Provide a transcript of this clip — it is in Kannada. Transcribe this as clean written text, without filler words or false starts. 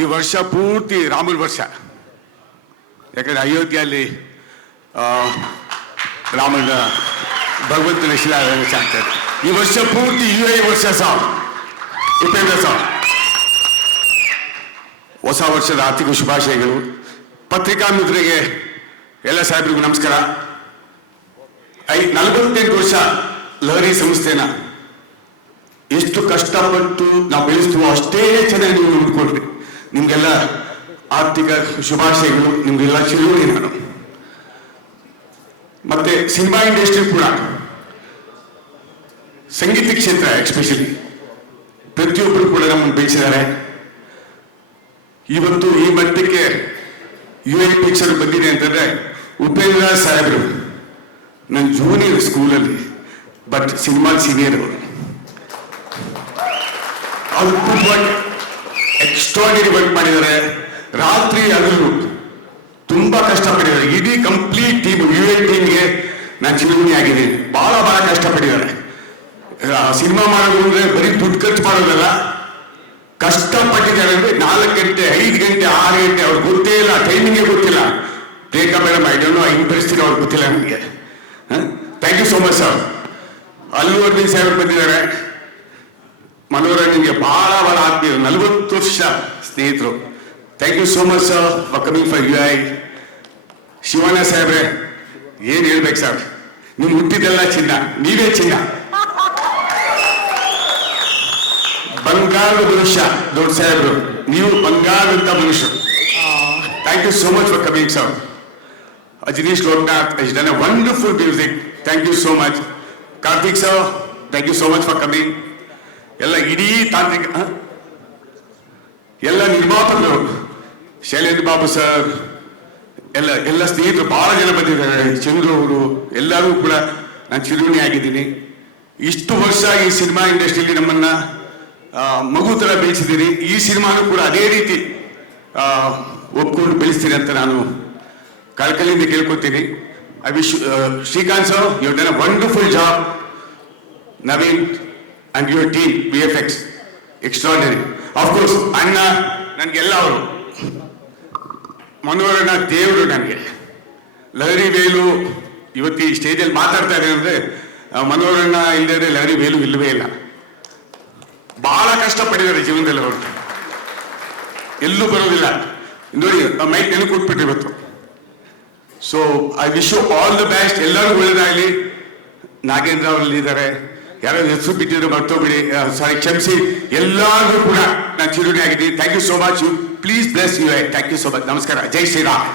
ಈ ವರ್ಷ ಪೂರ್ತಿ ರಾಮನ ವರ್ಷ. ಯಾಕಂದ್ರೆ ಅಯೋಧ್ಯೆಯಲ್ಲಿ ರಾಮನ ಭಗವಂತನ ಶಿಲಾನ್ಯಾಸ ಆಗ್ತದೆ. ಈ ವರ್ಷ ಪೂರ್ತಿ UAE ವರ್ಷ ಸಾವ್ ಉಪೇಂದ್ರ ಸಾವ್. ಹೊಸ ವರ್ಷದ ಆರ್ಥಿಕ ಶುಭಾಶಯಗಳು. ಪತ್ರಿಕಾ ಮಿತ್ರರಿಗೆ ಎಲ್ಲ ಸಾಹೇಬರಿಗೂ ನಮಸ್ಕಾರ. 48 ವರ್ಷ ಲಹರಿ ಸಂಸ್ಥೆನ ಎಷ್ಟು ಕಷ್ಟಪಟ್ಟು ನಾವು ಬೆಳೆಸ್ತೀವೋ ಅಷ್ಟೇ ಚೆನ್ನಾಗಿ ನೀವು ನೋಡ್ಕೊಳ್ರಿ. ನಿಮ್ಗೆಲ್ಲ ಆರ್ಥಿಕ ಶುಭಾಶಯಗಳು, ನಿಮ್ಗೆಲ್ಲ ಚಿರುಣಿ ನಾನು. ಮತ್ತೆ ಸಿನಿಮಾ ಇಂಡಸ್ಟ್ರಿ ಕೂಡ, ಸಂಗೀತ ಕ್ಷೇತ್ರ ಎಸ್ಪೆಷಲಿ ಪ್ರತಿಯೊಬ್ಬರು ಕೂಡ ನಮ್ಮನ್ನು ಬೆಳೆಸಿದ್ದಾರೆ. ಇವತ್ತು ಈ ಮಟ್ಟಕ್ಕೆ UAE ಪಿಕ್ಚರ್ ಬಂದಿದೆ ಅಂತಂದ್ರೆ ಉಪೇಂದ್ರ ಸಾಹೇಬರು ನನ್ನ ಜೂನಿಯರ್ ಸ್ಕೂಲಲ್ಲಿ, ಬಟ್ ಸಿನಿಮಾ ಸೀನಿಯರ್ ಅವರು. ಅದ್ಭುತವಾಗಿ ಎಕ್ಸ್ಟ್ರಾರ್ಡಿನರಿ ವರ್ಕ್ ಮಾಡಿದ್ದಾರೆ. ರಾತ್ರಿ ಹಗಲು ತುಂಬಾ ಕಷ್ಟಪಟ್ಟಿದ್ದಾರೆ. ಇಡೀ ಕಂಪ್ಲೀಟ್ ಟೀಮ್ UAE ಟೀಮ್ಗೆ ನಾನು ಚಿರುಣಿ ಆಗಿದ್ದೀನಿ. ಬಹಳ ಕಷ್ಟಪಟ್ಟಿದ್ದಾರೆ. ಸಿನಿಮಾ ಮಾಡೋದು ಅಂದ್ರೆ ಬರೀ ದುಡ್ಡು ಖರ್ಚು ಮಾಡೋದಲ್ಲ, ಕಷ್ಟಪಟ್ಟಿದ್ದಾರೆ. ಅಂದ್ರೆ 4 ಗಂಟೆ 5 ಗಂಟೆ 6 ಗಂಟೆ ಅವ್ರಿಗೆ ಗೊತ್ತೇ ಇಲ್ಲ, ಟೈಮಿಂಗೇ ಗೊತ್ತಿಲ್ಲ. ಬೇಕಾ ಮೇಡಮ್ ಐ ಡೋಂಟ್ ನೋ, ಹಿಂಗ್ ಪರಿಸ್ಥಿತಿ ಅವ್ರಿಗೆ ಗೊತ್ತಿಲ್ಲ ನನಗೆ. Thank you so much sir. Allu Arjun Saheb ಬಂದಿದ್ದಾರೆ. ಮನೋರಂಜನ್ಗೆ ಬಹಳ ಆತ್ಮೀಯರು, 40 ವರ್ಷ ಸ್ನೇಹಿತರು. Thank you so much sir for coming for UAE. Shivanna ಸಾಹೇಬ್ರೆ ಏನ್ ಹೇಳ್ಬೇಕು ಸರ್, ನೀವು ಹುಟ್ಟಿದೆಲ್ಲ ಚಿನ್ನ, ನೀವೇ ಚಿನ್ನ, ಬಂಗಾರದ ಮನುಷ್ಯ. ದೊಡ್ಡ ಸಾಹೇಬ್ರು ನೀವು ಬಂಗಾರದಂತ ಮನುಷ್ಯರು. Thank you so much for coming sir. Ajaneesh Loknath has done a wonderful music. Thank you so much. Karthik sir, thank you so much for coming. ಎಲ್ಲ ಇಡೀ ತಾಂತ್ರಿಕ ಎಲ್ಲ ನಿರ್ಮಾಪಕರು, ಶೈಲೇಂದ್ರ ಬಾಬು ಸರ್, ಎಲ್ಲ ಸ್ನೇಹಿತರು ಬಹಳ ಜನ ಬಂದಿದ್ದಾರೆ. ಚಂದ್ರು ಅವರು, ಎಲ್ಲರೂ ಕೂಡ ನಾನು ಚಿರುಣಿ ಆಗಿದ್ದೀನಿ. ಇಷ್ಟು ವರ್ಷ ಈ ಸಿನಿಮಾ ಇಂಡಸ್ಟ್ರಿಯಲ್ಲಿ ನಮ್ಮನ್ನ ಮಗು ತರ ಬೆಳೆಸಿದ್ದೀರಿ. ಈ ಸಿನಿಮಾನು ಕೂಡ ಅದೇ ರೀತಿ ಒಪ್ಕೊಂಡು ಬೆಳೆಸ್ತೀರಿ ಅಂತ ನಾನು ಕಳಕಳಿಯಿಂದ ಕೇಳ್ಕೊತೀನಿ. I wish Srikanth sir, you have done a wonderful job. Naveen and your team, VFX, extraordinary. Of course, ಅಣ್ಣ ನನಗೆಲ್ಲ ಅವರು, ಮನೋರಣ್ಣ ದೇವರು ನನಗೆ. ಲಹರಿ ವೇಲು ಇವತ್ತು ಈ ಸ್ಟೇಜಲ್ಲಿ ಮಾತಾಡ್ತಾ ಇದೆ ಅಂದ್ರೆ ಮನೋರಣ್ಣ ಇಲ್ಲದೆ ಲಹರಿ ವೇಲು ಇಲ್ಲವೇ ಇಲ್ಲ. ಬಹಳ ಕಷ್ಟಪಟ್ಟಿದ್ದಾರೆ ಜೀವನದಲ್ಲಿ ಅವರು, ಎಲ್ಲೂ ಬರೋದಿಲ್ಲ. ನೋಡಿ ಮೈಕ್ ನೆನಪು ಕೊಟ್ಬಿಟ್ರಿ ಇವತ್ತು. So I wish you all the best. ಎಲ್ಲರೂ ಒಳ್ಳೆದಾಗಲಿ. ನಾಗೇಂದ್ರ ಅವರಲ್ಲಿ ಇದ್ದಾರೆ, ಯಾರೋ ಹೆಸರು ಬಿಟ್ಟಿದ್ರು ಮರ್ತೋಗ್ಬಿಡಿ, ಸಾರಿ ಕ್ಷಮಿಸಿ. ಎಲ್ಲರೂ ಕೂಡ ನಾನು ಚಿರುಣಿ ಆಗಿದ್ದೀನಿ. Thank you so much. You please bless UAE. Thank you so much. ನಮಸ್ಕಾರ. ಜೈ ಶ್ರೀರಾಮ್.